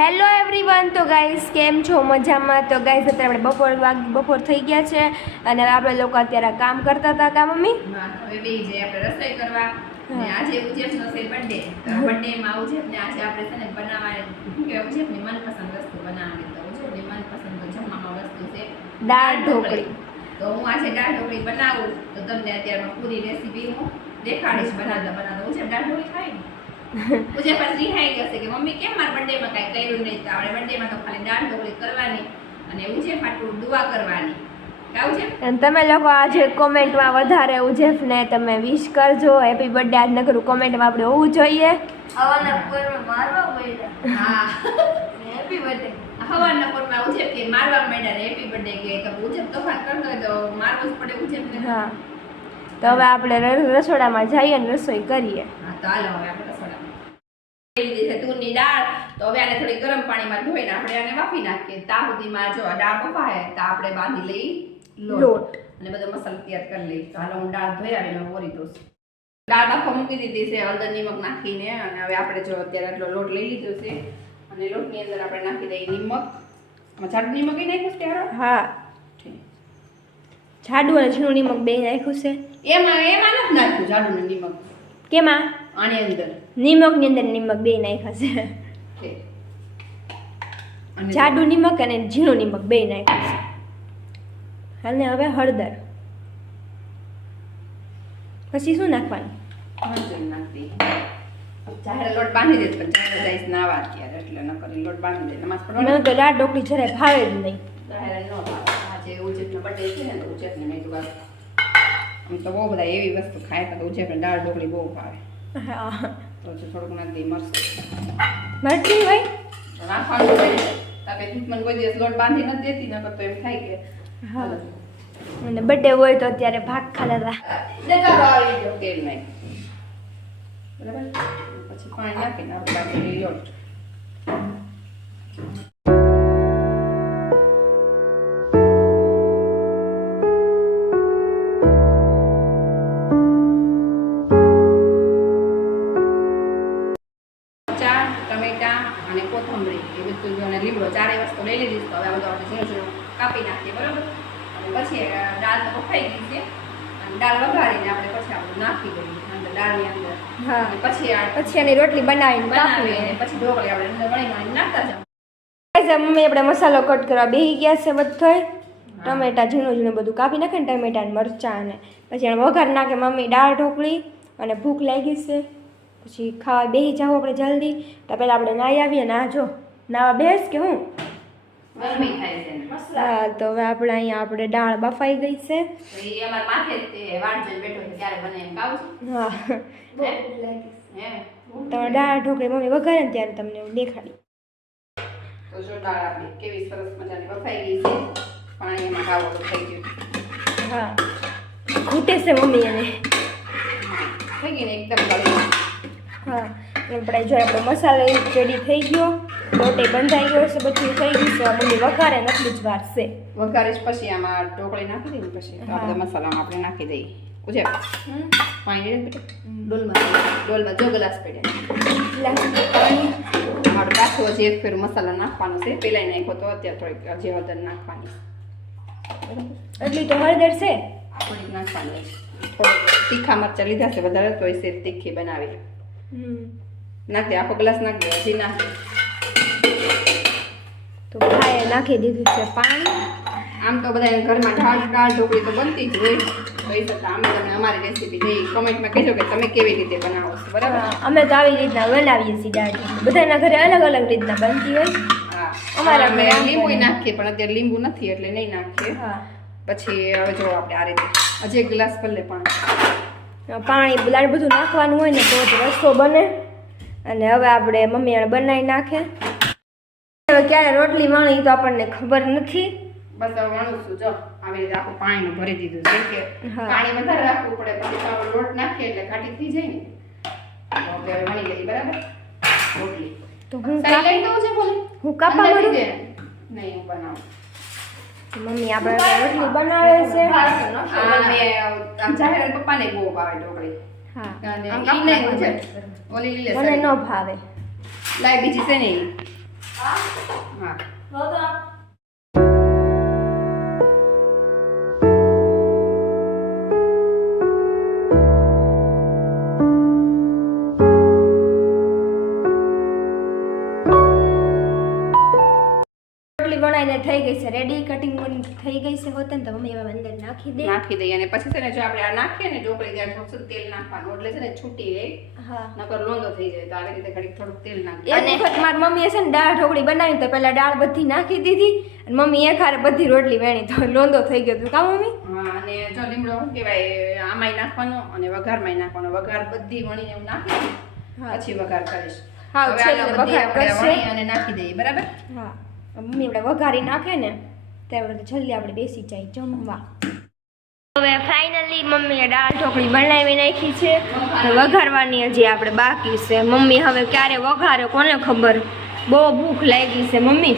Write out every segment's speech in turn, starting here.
Hello everyone તો guys કેમ છો? મજામાં? તો ગાઈઝ અત્યારે આપણે બપોર વાગ બપોર થઈ ગયા છે અને આપણે લોકો અત્યારે કામ કરતા હતા કા મમ્મી? રસોઈ કરવા અને હા. આજે છે બર્થડે તો બર્થડેમાં ઉજેશને આજે આપણે છે ને બનાવવાની કહેવાય ઉજેશની મનપસંદ વસ્તુ બનાવવાની. તો મનપસંદ જમવામાં વસ્તુ છે દાળ ઢોકળી. તો હું આજે દાળ ઢોકળી બનાવું. તો તમને અત્યારમાં પૂરી રેસીપી હું દેખાડીશ. બનાવતા બનાવતા ઉજેશ દાળ ઢોકળી ખાય ને. ઉજે પછી રિહાઈ ગયો છે કે મમ્મી કેમ મારા બર્થડેમાં કાંઈ કર્યું નહીં? તો આપણે બર્થડેમાં તો ખાલી દાળ ઢોકળી કરવાની અને ઉજે પાટું દુઆ કરવાની. કાવું છે અને તમે લોકો આજે કોમેન્ટમાં વધારે ઉજેફને તમે વિશ કરજો. હેપી બર્થડે આજ નકરું કોમેન્ટમાં આપણે હોવું જોઈએ. હવાના કોઈને મારવા મળ્યા. હા. હેપી બર્થડે હવારના પોરમાં ઉજેફ કે મારવા મળ્યા ને હેપી બર્થડે કે તો ઉજેફ તોફાન કરતો હોય તો મારવું જ પડે ઉજેબને હા. તો હવે આપણે રસોડામાં જઈએ અને રસોઈ કરીએ. હા તો હાલો હવે આપણે લીધી છે તુરની દાળ. તો હવે આને થોડી ગરમ પાણીમાં ધોઈને આપણે આને વાપી નાખીએ. ત્યાં સુધીમાં જો દાળ બફાય તો આપણે બાંધી લઈ લોટ. લોટ. અને બધો મસાલો તૈયાર કરી લઈ તો હાલો હું દાળ ધોઈ આવીને ઓરી દઉં દાળ બાફવા મૂકી દીધી છે હળદર નિમક નાખીને. અને હવે આપણે જો અત્યારે આટલો લોટ લઈ લીધો છે. અને લોટની અંદર આપણે નાખી દઈએ નિમક જાડું નિમક નાખ્યું ત્યારે હા. જાડુ અને ઝીણું નિમક બે નાખ્યું છે. એમાં એમાં નથી નાખ્યું જાડું નિમક કેમાં? આની અંદર? નિમકની અંદર નિમક બે નાખ્યા છે. જાડુ નિમક અને ઝીણું નિમક બે નાખ્યું છે. અને હવે હળદર. પછી શું નાખવાનું? મરચું નાખી જાહેર લોટ બાંધી દે પણ જાહેર એટલે ન કરી લોટ બાંધી દે. નમાઝ મને તો દાળ ડોકલી જરાય ભાવે જ નહીં. જાહેર ન ભાવે. આજે ઉજેટનો બર્થડે છે ને તો ઉજેટને આમ તો બહુ બધા એવી વસ્તુ ખાય તો ઉજેટને દાળ ઢોકળી બહુ ભાવે. હા. તો થોડુંક નાખી દઈ મરચું ભાઈ રાખવાનું તો છે. ને તાકે દુશ્મન કોઈ દિવસ લોટ બાંધી નથી દેતી નકર તો એમ થાય કે. હા. અને બર્થડે હોય તો અત્યારે ભાગ ખાતા હતા દેખાડો આવી ગયો તેલ નહીં બરાબર? પછી પાણી નાખીને આપણે બાકી લોટ તો હવે આ બધું આપણે ઝીણું ઝીણું કાપી નાખીએ બરાબર? અને પછી દાળ તો બફાઈ ગઈ છે. અને દાળ વઘારીને આપણે પછી આપણે નાખી દઈએ અંદર દાળની અંદર. હા. પછી પછી એની રોટલી બનાવીને બનાવી પછી ઢોકળી આપણે અંદર વણી વણી નાખતા જાવ મમ્મી આપણે મસાલો કટ કરવા બેસી ગયા છે બધોય. ટમેટા ઝીણું ઝીણું બધું કાપી નાખે ને ટમેટા ને મરચાં ને. પછી એને વઘાર નાખે મમ્મી દાળ ઢોકળી અને ભૂખ લાગી છે. પછી ખાવા બેસી જાવ આપણે જલ્દી. તો પહેલાં આપણે નાહી આવીએ ના જો નાવા બેસ કે હું. હા તો હવે આપણે અહીંયા આપણે દાળ બફાઈ ગઈ છે. એ અમારા માથે જ તે વાટ બેઠો છે ક્યારે બને એમ ખાવું હા. છે. હે? હે તમારે દાળ ઢોકળી મમ્મી વઘારે ને ત્યારે તમને હું દેખાડી. તો જો દાળ આપણી કેવી સરસ મજાની બફાઈ ગઈ છે પાણી એમાં ખાવું થઈ ગયું. હા. ઘૂટે છે મમ્મી એને. થઈ ગઈ ને એકદમ ગળી. હા. આપણે જો આપણો મસાલો રેડી થઈ ગયો. લોટે બંધાઈ ગયો છે બધું થઈ ગયું છે મમ્મી વઘારે નથી જ વાર છે જ પછી આમાં ઢોકળી નાખી દઈએ પછી. આ બધા મસાલામાં આપણે નાખી દઈએ. ઉજે પાણી બેટા? ડોલમાં ડોલમાં જો ગ્લાસ પડ્યા. ગ્લાસ પાણી આપણે પાછું હજી એક ફેર મસાલા નાખવાનો છે. પેલા નાખ્યો તો અત્યારે થોડીક હજી હળદર નાખવાની એટલી તો હળદર છે? થોડીક નાખવાની તીખા મરચાં લીધા છે વધારે તો એ સેફ તીખી બનાવી. હમ. નાખી દે આખો ગ્લાસ નાખી દે હજી નાખી તો ભાઈએ નાખી દીધું છે પાણી. આમ તો બધા ઘરમાં દાળ દાળ ઢોકળી તો બનતી જ હોય. તો એ છતાં અમે તમને અમારી રેસીપી જઈ કમેન્ટમાં કહેજો કે તમે કેવી રીતે બનાવો છો બરાબર? અમે તો આવી રીતના બનાવીએ છીએ દાળ. બધાના ઘરે અલગ અલગ રીતના બનતી હોય. હા અમારા ઘરે લીંબુ નાખીએ પણ અત્યારે લીંબુ નથી એટલે નહીં નાખીએ. હા. પછી હવે જો આપણે આ રીતે હજી એક ગ્લાસ ભલે પણ. પાણી દાળ બધું નાખવાનું હોય ને તો જ રસ્તો બને. અને હવે આપણે મમ્મી એને બનાવી નાખે. ક્યારે રોટલી વણી તો આપણને ખબર નથી. બસ હવે વણું છું જો આવી રીતે આખું પાણીનું ભરી દીધું છે કે પાણી વધારે રાખવું પડે પછી લોટ નાખીએ એટલે ઘાટી થઈ જાય ને. તો હવે વણી ગઈ બરાબર? રોટલી. તો હું લઈ દઉં છે બોલી. હું કાપા મળું નહીં હું બનાવું. મમ્મી આપણે રોટલી બનાવે છે. આ મેં આમ જાહેર પપ્પાને બહુ ભાવે ઢોકળી. હા. અને નહીં ઓલી લીલે મને ન ભાવે. લાય બીજી છે ને ઈ હા રોટલી થઈ ગઈ છે. રેડી કટિંગ થઈ ગઈ છે હોતે ને તો મમ્મી એમાં અંદર નાખી દે. નાખી દઈએ અને પછી છે ને જો આપણે આ નાખીએ ને ઢોકળી ત્યાં થોડું તેલ નાખવાનું. એટલે છે ને છૂટી જાય હા. નકર લોંદો થઈ જાય તો આવી રીતે ઘડીક થોડું તેલ નાખી અને વખત મારી મમ્મીએ છે ને દાળ ઢોકળી બનાવી તો પહેલા દાળ બધી નાખી દીધી. અને મમ્મી એક હારે બધી રોટલી વેણી તો લોંદો થઈ ગયો. હતો કા મમ્મી? હા અને જો લીમડો શું કહેવાય આમાંય નાખવાનો અને વઘારમાંય નાખવાનો. વઘાર બધી વણીને હું નાખી. પછી વઘાર કરીશ. હા, હવે વઘાર કરશે. અને નાખી દઈએ. બરાબર? હા. મમ્મી આપણે વઘારી નાખે ને ત્યારે જલ્દી આપણે બેસી જાય જમવા. હવે ફાઇનલી મમ્મીએ દાળ ઢોકળી બનાવી નાખી છે. વઘારવાની હજી આપણે બાકી છે. મમ્મી હવે ક્યારે વઘારે કોને ખબર? બહુ ભૂખ લાગી છે મમ્મી.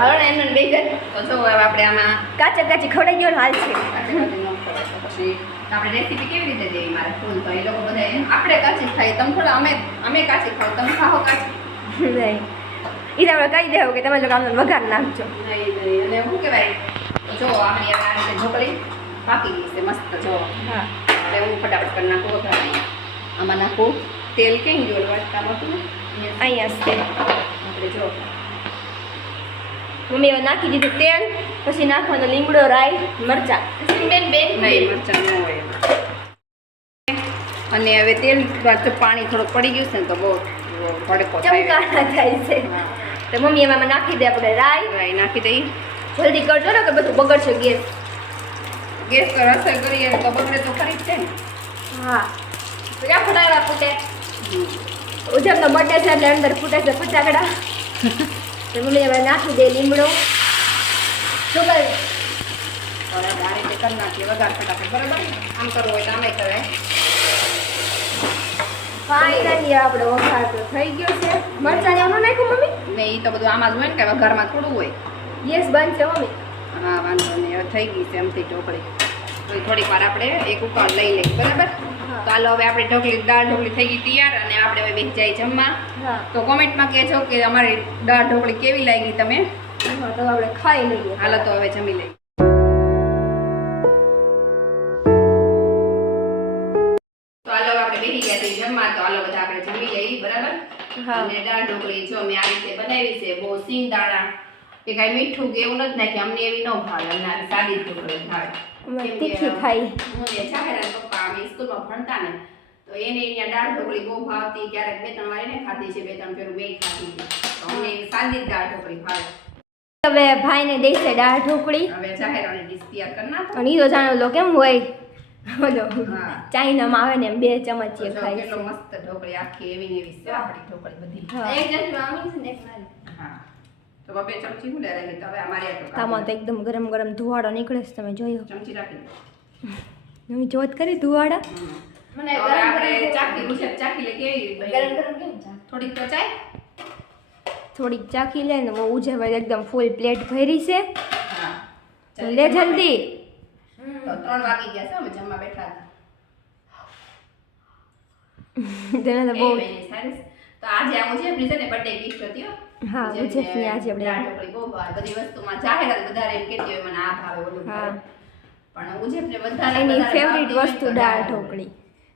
હવે એનો બેગર તો જો હવે આપણે આમાં કાચા ખવડાઈ ગયો હાલ છે. આપણે રેસીપી કેવી રીતે દેવી મારે ફૂલ તો એ લોકો બધા આપણે કાચી ખાઈએ તમે થોડા અમે અમે કાચી ખાવ તમે ખાઓ કાચી. નહીં એ તો આપણે કહી દેવું કે તમે લોકો આમને વઘાર નાખજો. અને શું કહેવાય? જો આપણી આ રીતે ઢોકળી પાકી ગઈ છે મસ્ત. જો. હા. હવે હું ફટાફટ કરી નાખું વઘાર આમાં નાખું તેલ કેમ ગયું વાટકામાં હતું ને અહીંયા છે આપણે જો. મમ્મી હવે નાખી દીધું તેલ પછી નાખવાનો લીમડો રાઈ મરચા. બેન બેન મરચાં ન હોય અને હવે તેલ પાણી થોડુંક પડી ગયું છે ને તો બહુ ભડકો થાય. છે. તો મમ્મી એમાં નાખી દે આપણે રાઈ. રાઈ નાખી દઈ. જલ્દી કરજો ને કે બધું બગડશે ગેસ. ગેસ પર રસોઈ કરીએ તો બગડે તો ખરી જ છે ને. હા. ક્યાં ફટાકડા ફૂટે. ઉજમ તો બર્થડે છે એટલે અંદર ફૂટે છે ફટાકડા. તો મમ્મી હવે નાખી દે લીમડો. શું કરે? બરાબર આ રીતે કરી નાખીએ. વઘાર ફટાફટ બરાબર? આમ કરવું હોય તો આમે કરાય. ફાઇનલી આપણે વઘાર તો થઈ ગયો છે. મરચાં ને નાખ્યું મમ્મી? મેં એ તો બધું આમાં જ હોય ને કે વઘારમાં થોડું હોય. યસ બંધ છે મમ્મી. હા વાંધો નહીં હવે થઈ ગઈ છે એમથી ઢોકળી. થોડીક વાર આપણે એક ઉકાળ લઈ લઈએ બરાબર? તો હાલો હવે આપણે ઢોકળી દાળ ઢોકળી થઈ ગઈ તૈયાર અને આપણે હવે બેસી જાય જમવા. તો કોમેન્ટમાં કહેજો કે અમારી દાળ ઢોકળી કેવી લાગી તમે? તો આપણે ખાઈ લઈએ. હાલો તો હવે જમી લઈએ. અને દાળ ઢોકળી જો મેં આ રીતે બનાવી છે બહુ સીન દાણા કે કાંઈ મીઠું કે એવું નથી નાખ્યું અમને એવી ન ભાવે અમને સાદી ઢોકળી ભાવે. અમે કેમ કે તીખી ખાઈ હું જાહેરાત પપ્પા અમે સ્કૂલમાં ભણતા ને તો એને અહીંયા દાળ ઢોકળી બહુ ભાવતી ક્યારેક બે ત્રણ વાર એને ખાધી છે બે ત્રણ ફેર બે ખાધી તો અમને સાદી દાળ ઢોકળી ભાવે. હવે ભાઈને દેશે દાળ ઢોકળી હવે જાહેરાની ડીશ તૈયાર કરી નાખો. અને ઈ તો જાણો લો કેમ હોય? બોલો. હા. ચાઇનામાં આવે ને એમ બે ચમચીએ જો ખાય છે. મસ્ત ઢોકળી આખી એવી ને એવી છે આપણી ઢોકળી બધી. એક જણ મામી છે ને એક મારી હા. તો બબે ચમચી હું લેવા તો હવે અમારે આટલું તામાં તો એકદમ ગરમ ગરમ ધુવાડો નીકળે છે તમે જોયો. ચમચી રાખી દો. જોત કરી ધુવાડા? મને ગરમ ગરમ ચાખી ગુજરાત ચાખી લે કેવી ગરમ ગરમ કેમ ચા થોડીક તો ચાય. થોડીક ચાખી લે ને ઉજે એકદમ ફૂલ પ્લેટ ભરી છે. લે જલ્દી. તો ત્રણ વાગી ગયા છે અમે જમવા બેઠા હતા. તેને તો બહુ બહેની સારી છે. તો આજે આ છે ને birthday gift હતી હા, ઉજેફની આજે આપણે- દાળ ઢોકળી બહુ બધી વસ્તુમાં જાહેરાત વધારે એમ કહેતી હોય મને આ ભાવે ઓલું ભાવે પણ ઉજેફને વધારે એની ફેવરિટ વસ્તુ દાળ ઢોકળી.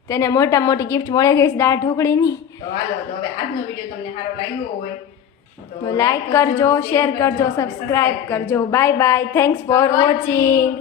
તેને મોટા મોટી ગિફ્ટ મળે ગઈ દાળ ઢોકળીની. તો હાલો તો હવે આજનો વીડિયો તમને સારો લાગ્યો હોય તો લાઈક કરજો શેર કરજો સબસ્ક્રાઇબ કરજો. Bye bye thanks for watching